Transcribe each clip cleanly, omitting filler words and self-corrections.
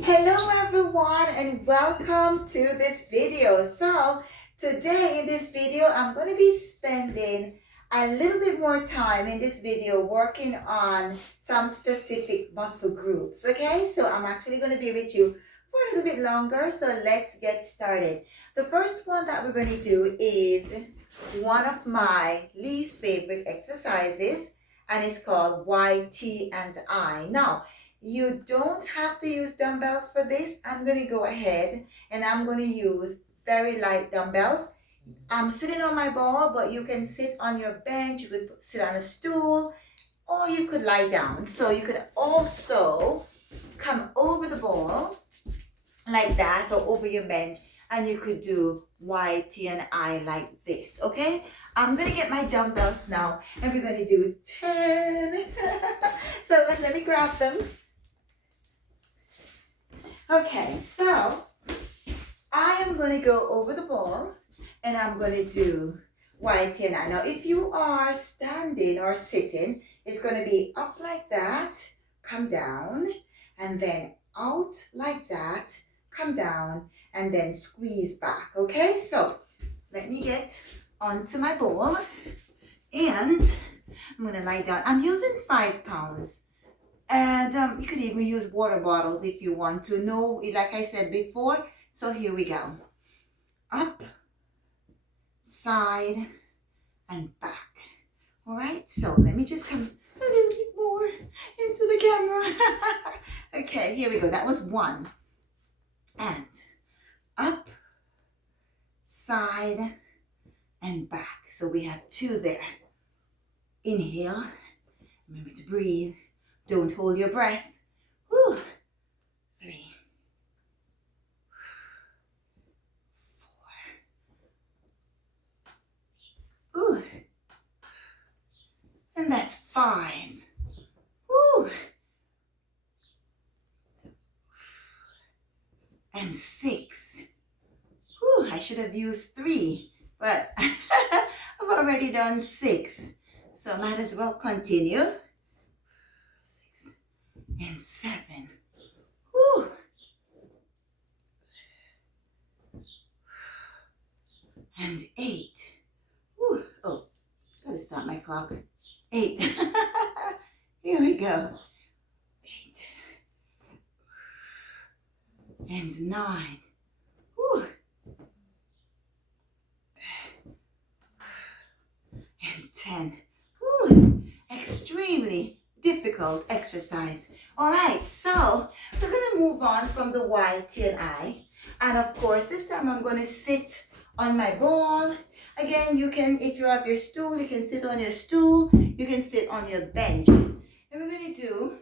Hello everyone and welcome to this video. So today in this video I'm going to be spending a little bit more time in this video working on some specific muscle groups. Okay, so I'm actually going to be with you for a little bit longer, so let's get started. The first one that we're going to do is one of my least favorite exercises, and it's called YT and I. Now you don't have to use dumbbells for this. I'm going to go ahead and I'm going to use very light dumbbells. I'm sitting on my ball, but you can sit on your bench, you could sit on a stool, or you could lie down. So you could also come over the ball like that or over your bench, and you could do YT and I like this, okay? I'm gonna get my dumbbells now and we're gonna do 10. So let me grab them. Okay, so I am going to go over the ball and I'm going to do YT and I. Now, if you are standing or sitting, it's going to be up like that, come down, and then out like that, come down, and then squeeze back. Okay, so let me get onto my ball and I'm going to lie down. I'm using 5 pounds. And you could even use water bottles if you want to. No, like I said before. So here we go. Up, side, and back. All right. So let me just come a little bit more into the camera. Okay, here we go. That was 1. And up, side, and back. So we have 2 there. Inhale. Remember to breathe. Don't hold your breath. Whew. 3, 4. Ooh. And that's 5. Ooh. And 6. Ooh, I should have used 3, but I've already done 6. So I might as well continue. 6 and 7. Ooh. And 8. Ooh. Oh, gotta start my clock. 8. Here we go. 8. And 9. Ooh. And 10. Ooh. Extremely difficult exercise. All right, so we're going to move on from the YT and I. And of course, this time I'm going to sit on my ball. Again, you can, if you have your stool, you can sit on your stool. You can sit on your bench. And we're going to do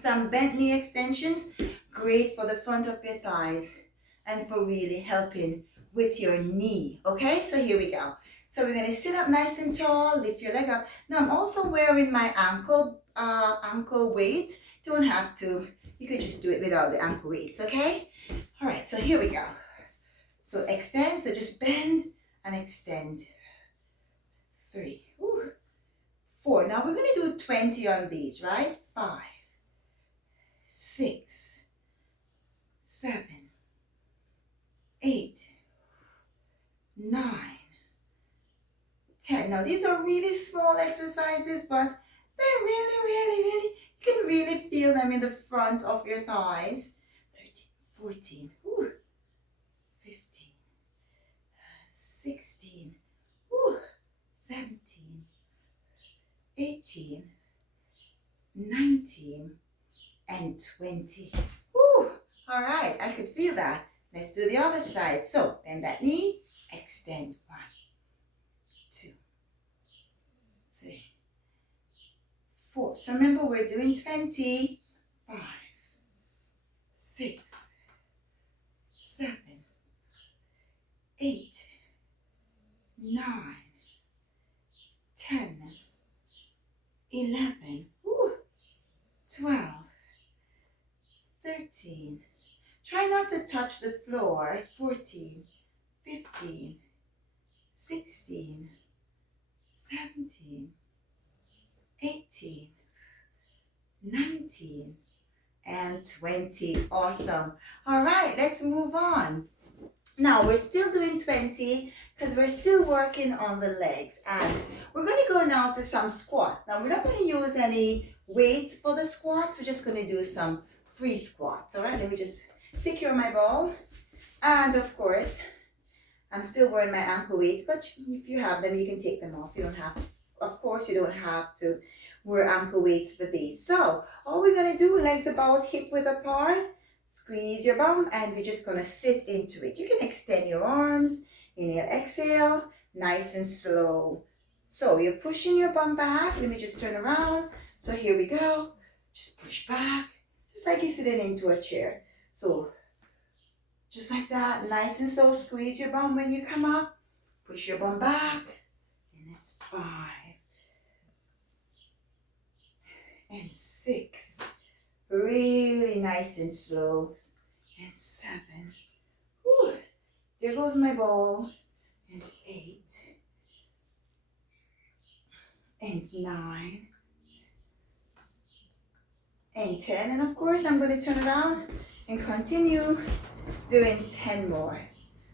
some bent knee extensions. Great for the front of your thighs and for really helping with your knee. Okay, so here we go. So we're going to sit up nice and tall, lift your leg up. Now I'm also wearing my ankle weight. Don't have to. You could just do it without the ankle weights, okay? All right, so here we go. So extend, so just bend and extend. 3, 4. Now we're going to do 20 on these, right? 5, 6, 7, 8, 9, 10. Now these are really small exercises, but they're really, you can really feel them in the front of your thighs. 13, 14, 15, 16, 17, 18, 19, and 20. All right, I could feel that. Let's do the other side. So bend that knee, extend. 1, 2, 3, 4. So remember, we're doing 20. 5, 6, 7, 8, 9, 10, 11, 12, 13. Try not to touch the floor. 14, 15, 16, 17, 18, 19, and 20. Awesome. All right, let's move on. Now we're still doing 20 because we're still working on the legs, and we're going to go now to some squats. Now we're not going to use any weights for the squats. We're just going to do some free squats. All right, let me just secure my ball. And of course, I'm still wearing my ankle weights, but if you have them, you can take them off. You don't have, of course, you don't have to wear ankle weights for these. So all we're going to do, legs about hip width apart. Squeeze your bum, and we're just going to sit into it. You can extend your arms. Inhale, exhale, nice and slow. So you're pushing your bum back. Let me just turn around. So here we go. Just push back, just like you're sitting into a chair. So just like that, nice and slow. Squeeze your bum when you come up. Push your bum back. And it's 5 and 6. Really nice and slow. And 7. Whew. There goes my ball. And 8. And 9. And 10. And of course, I'm going to turn around and continue doing 10 more.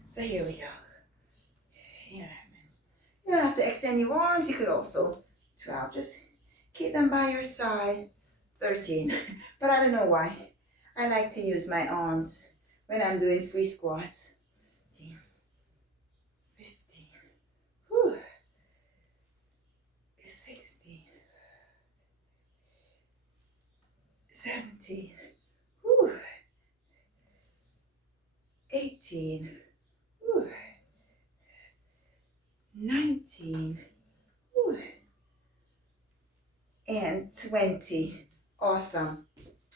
So here we go. 11. You don't have to extend your arms. You could also 12. Just keep them by your side. 13. But I don't know why. I like to use my arms when I'm doing free squats. 15. Whew. 16. 17. Whew. 18. Whew. 19. Whew. And 20. Awesome.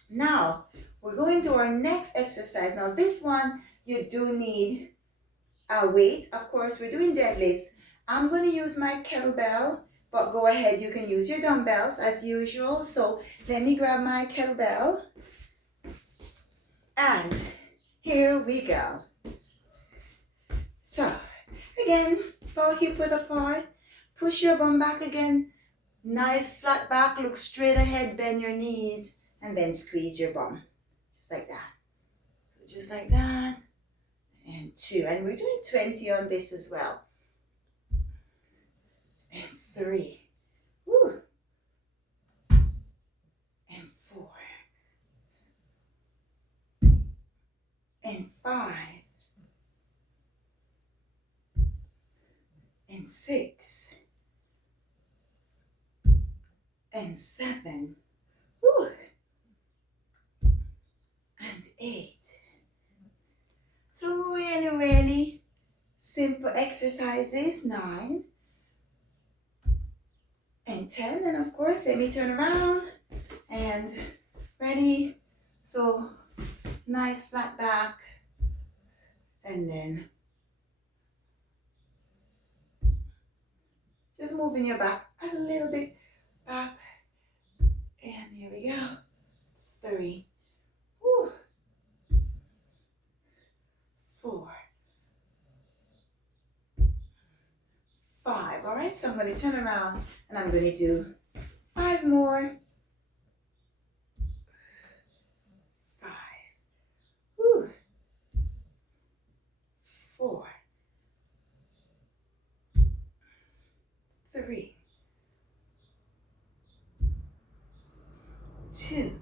Now, we're going to our next exercise. Now, this one, you do need a weight. Of course, we're doing deadlifts. I'm going to use my kettlebell, but go ahead. You can use your dumbbells as usual. So, let me grab my kettlebell. And here we go. So, again, bow hip width apart. Push your bum back again. Nice flat back, look straight ahead, bend your knees, and then squeeze your bum. Just like that. Just like that. And 2. And we're doing 20 on this as well. And 3. Woo. And 4. And 5. And 6. And 7, whew, and 8. So really simple exercises. 9 and 10. And of course, let me turn around and ready. So nice flat back, and then just moving your back a little bit back. And here we go. 3. Whew. 4. 5. All right, so I'm going to turn around and I'm going to do 5 more. 5. Whew. 4. 3. 2.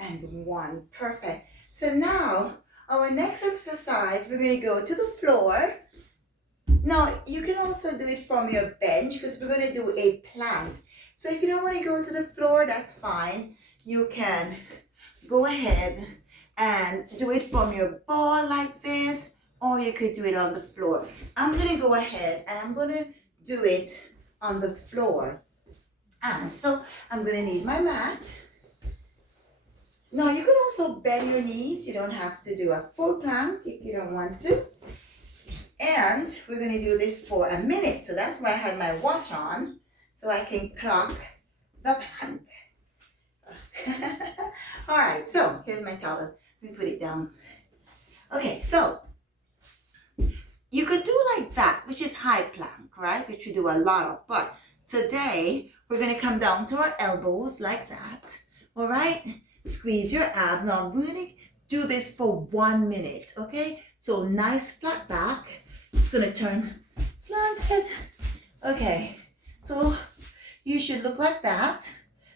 And 1. Perfect. So now our next exercise, we're going to go to the floor. Now you can also do it from your bench because we're going to do a plank. So if you don't want to go to the floor, that's fine. You can go ahead and do it from your ball like this, or you could do it on the floor. I'm going to go ahead and I'm going to do it on the floor. And so I'm going to need my mat. Now you can also bend your knees. You don't have to do a full plank if you don't want to. And we're going to do this for a minute. So that's why I had my watch on, so I can clock the plank. All right, so here's my towel. Let me put it down. Okay, so you could do like that, which is high plank, right? Which we do a lot of. But today, we're going to come down to our elbows like that. All right? Squeeze your abs. Now, really do this for 1 minute, okay? So, nice flat back. Just going to turn slanted. Okay. So, you should look like that,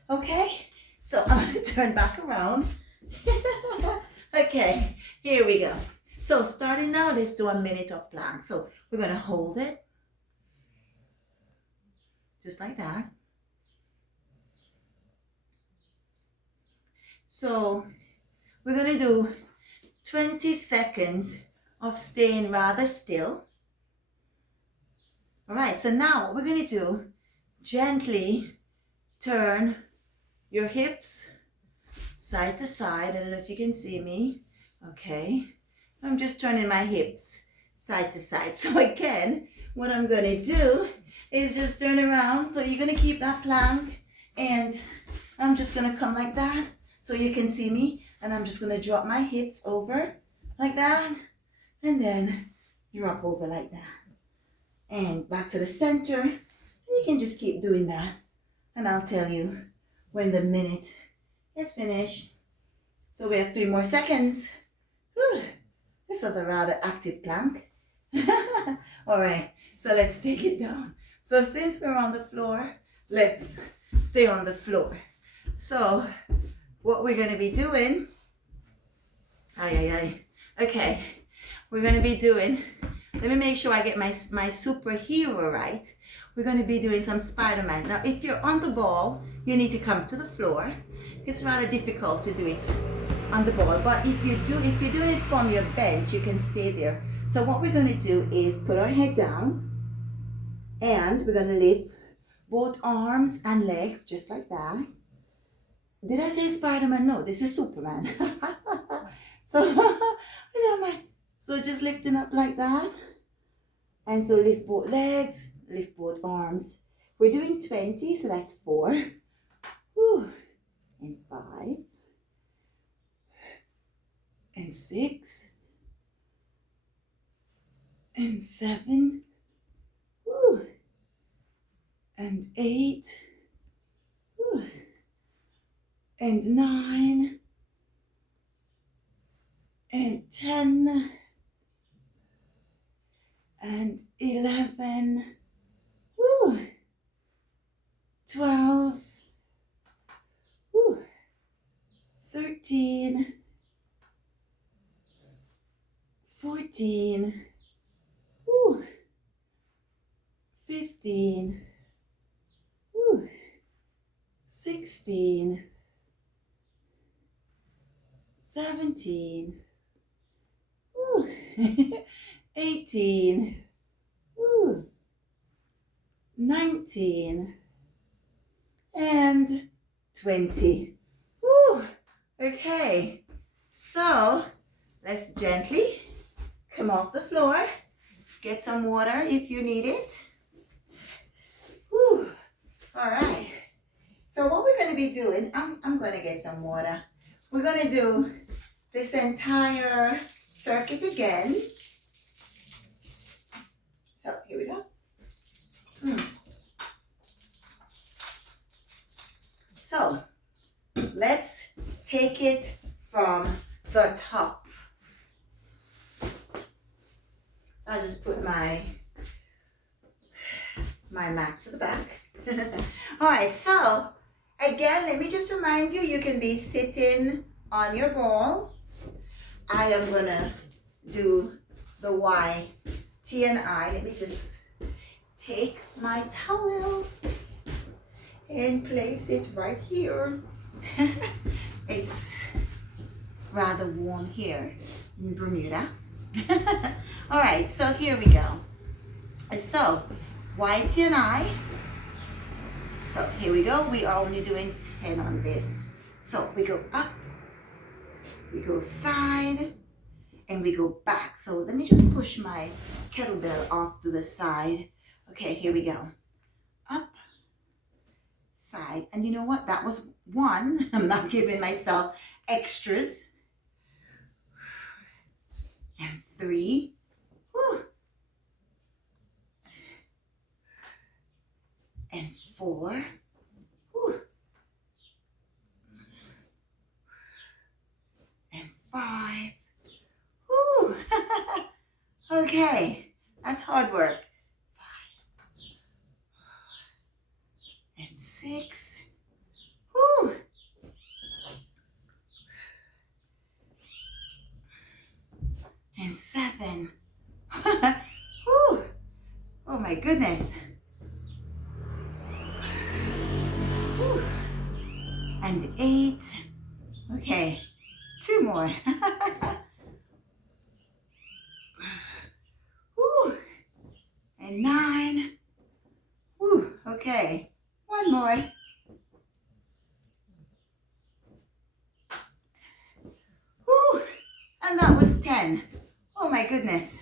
okay? So, I'm going to turn back around. Okay, here we go. So, starting now, let's do a minute of plank. So, we're going to hold it. Just like that. So we're going to do 20 seconds of staying rather still. All right, so now what we're going to do, gently turn your hips side to side. I don't know if you can see me. Okay, I'm just turning my hips side to side. So again, what I'm going to do is just turn around. So you're going to keep that plank, and I'm just going to come like that so you can see me, and I'm just going to drop my hips over like that, and then drop over like that, and back to the center. And you can just keep doing that, and I'll tell you when the minute is finished. So we have 3 more seconds. Whew. This was a rather active plank. All right, so let's take it down. So since we're on the floor, let's stay on the floor. So what we're going to be doing, okay, we're going to be doing, let me make sure I get my superhero right. We're going to be doing some Spider-Man. Now, if you're on the ball, you need to come to the floor. It's rather difficult to do it on the ball, but if you're doing it from your bench, you can stay there. So what we're going to do is put our head down, and we're going to lift both arms and legs just like that. Did I say Spider-Man? No, this is Superman. So just lifting up like that. And so lift both legs, lift both arms. We're doing 20, so that's 4. Whew. And 5. And 6. And 7. Whew. And 8. Whew. And 9. And 10. And 11. Whew. 12. Whew. 13. 14. Whew. 15. Whew. 16. 17. Whew. 18. Whew. 19. And 20. Whew. Okay, so let's gently come off the floor. Get some water if you need it. Whew. All right. So what we're going to be doing, I'm going to get some water. We're going to do this entire circuit again. So here we go. So let's take it from the top. I'll just put my mat to the back. All right, so again, let me just remind you, you can be sitting on your ball. I am gonna do the Y, T and I. Let me just take my towel and place it right here. It's rather warm here in Bermuda. All right, so here we go. So Y, T and I. So here we go. We are only doing 10 on this. So we go up, we go side, and we go back. So let me just push my kettlebell off to the side. Okay, here we go. Up, side. And you know what? That was 1. I'm not giving myself extras. And 3. Whew. And 4. Okay, that's hard work. 5 and 6. Woo. And 7. Woo. Oh my goodness. Woo. And 8. Okay, 2 more. Woo. And 9. Woo. Okay, 1 more. Woo. And that was 10. Oh my goodness.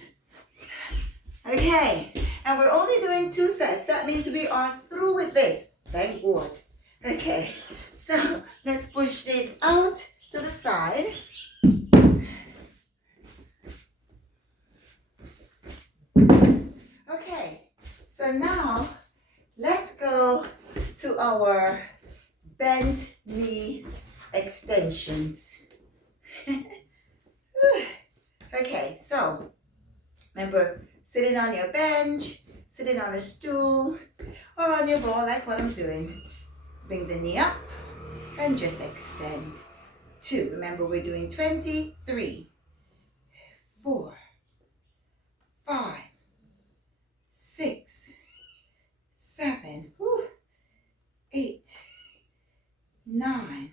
Okay, and we're only doing 2 sets. That means we are through with this. Thank God. Okay, so let's push this out to the side. Okay, so now let's go to our bent knee extensions. Okay, so remember, sitting on your bench, sitting on a stool, or on your ball like what I'm doing. Bring the knee up and just extend. 2. Remember, we're doing 20. 3, 4, 5, 6, 7, 8, 9,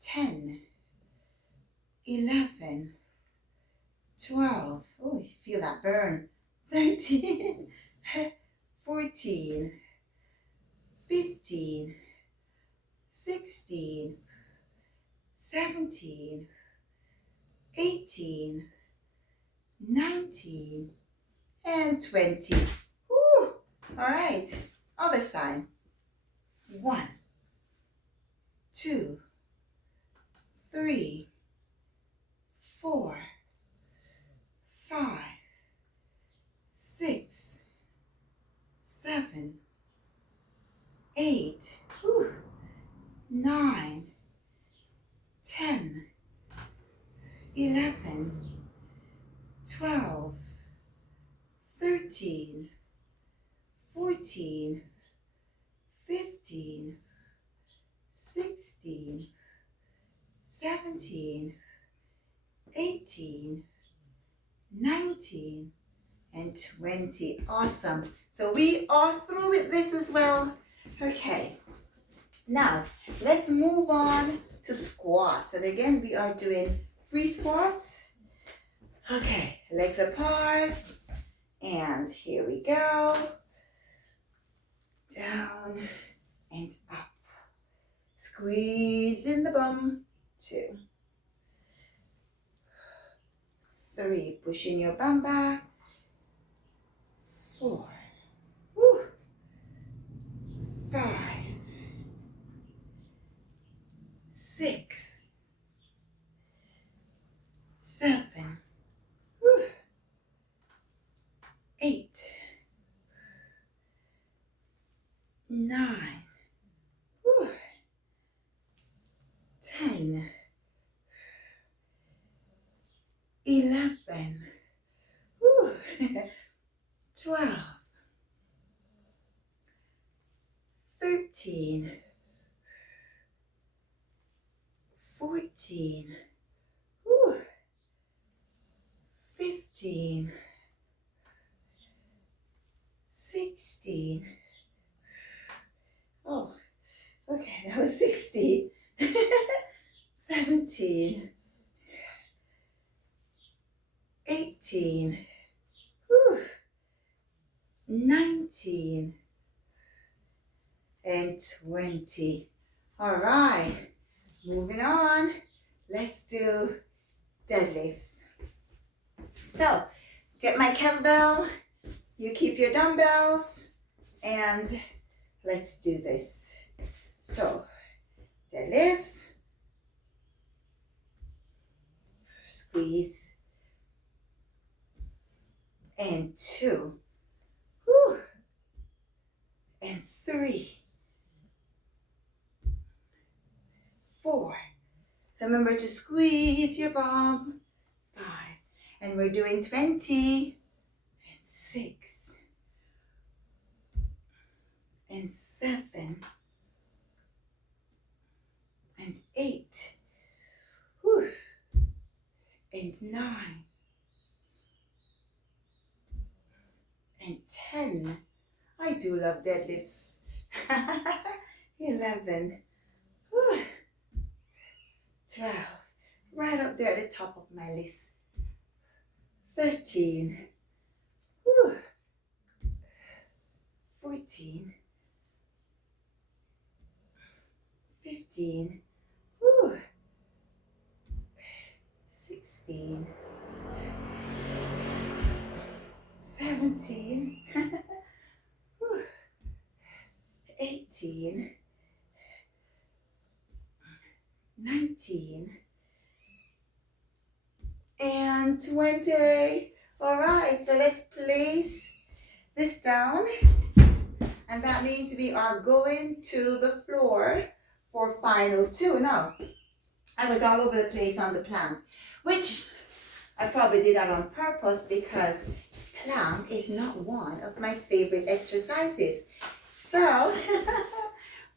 10, 11, 12. Oh, you feel that burn. 13, 14, 15, 16, 17, 18, 19, and 20. Woo. All right, other side. 1, 2, 3, 4, 5, 6, 7, 8, 9, 10, 11, 12, 13, 14, 15, 16, 17, 18, 19, and 20. Awesome. So we are through with this as well. Okay. Now, let's move on to squats. And again, we are doing free squats. Okay, legs apart. And here we go. Down and up. Squeeze in the bum. 2, 3, pushing your bum back. 4, 5, 6, 7, 8, 9, 10, 11, 12, 13, 14, 15, 16. Oh, okay, that was 16. 17, 18, 19, and 20. All right, moving on. Let's do deadlifts. So, get my kettlebell, you keep your dumbbells, and let's do this. So, deadlifts, squeeze, and 2, and 3, 4. So remember to squeeze your bum. 5. And we're doing 20 and 6 and 7 and 8. Whew. And 9 and 10. I do love deadlifts. 11. Whew. 12. Right up there at the top of my list. 13. Whew. 14. 15. Whew. 16. 17. 18. 19. And 20. All right, so let's place this down. And that means we are going to the floor for final 2. Now, I was all over the place on the plank, which I probably did that on purpose because plank is not one of my favorite exercises. So,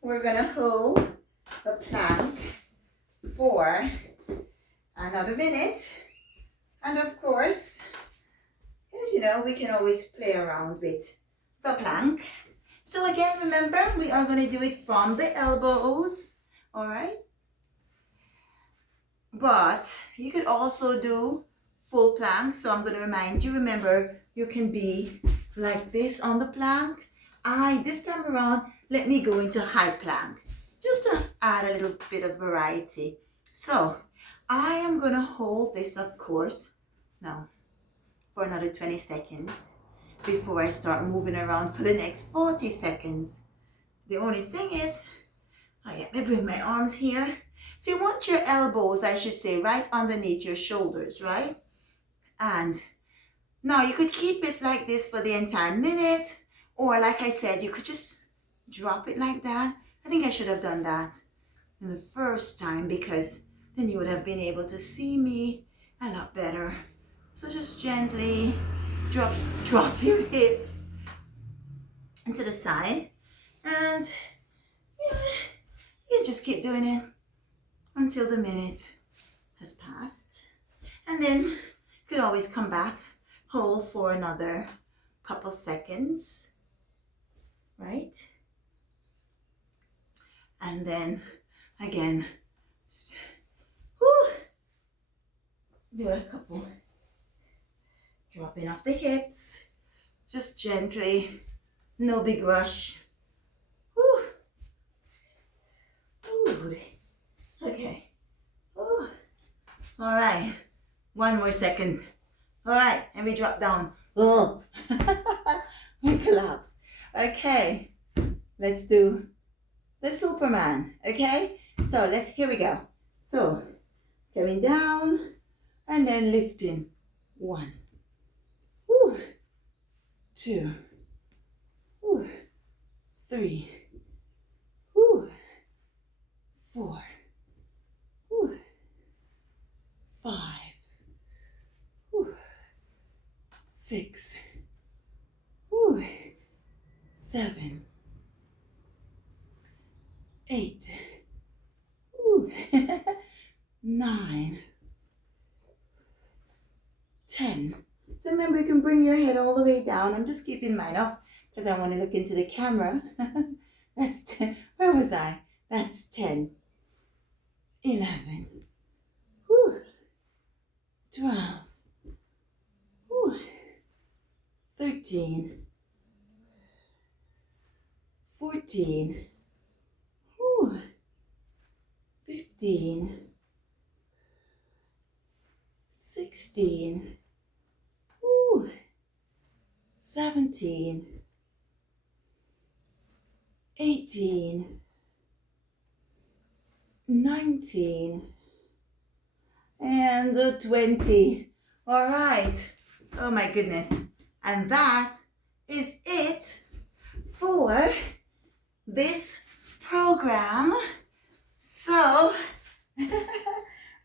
we're going to hold the plank for another minute. And of course, as you know, we can always play around with the plank. So again, remember, we are going to do it from the elbows, all right? But you could also do full plank. So I'm going to remind you, remember, you can be like this on the plank. This time around, let me go into high plank, just to add a little bit of variety. So I am going to hold this, of course, now for another 20 seconds before I start moving around for the next 40 seconds. The only thing is, let me bring my arms here. So you want your elbows, I should say, right underneath your shoulders, right? And now you could keep it like this for the entire minute, or like I said, you could just drop it like that. I think I should have done that in the first time because then you would have been able to see me a lot better. So just gently drop your hips into the side, and you just keep doing it until the minute has passed. And then you could always come back, hold for another couple seconds, right? And then again, do a couple, dropping off the hips, just gently, no big rush. Whew. Ooh. Okay. Ooh. All right, one more second. All right, and we drop down. Oh, we collapse. Okay, let's do the Superman. Okay, so here we go. So going down and then lifting. 1, 2, 3, 4, 5, 6, 7, 8, 9, 10. So remember, you can bring your head all the way down. I'm just keeping mine up because I want to look into the camera. That's 10. Where was I? That's 10. 11. 12. 13. 14. 15. 16. 17. 18. 19. And 20. All right. Oh my goodness. And that is it for this program. So,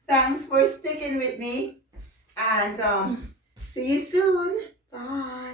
thanks for sticking with me. And see you soon. Bye.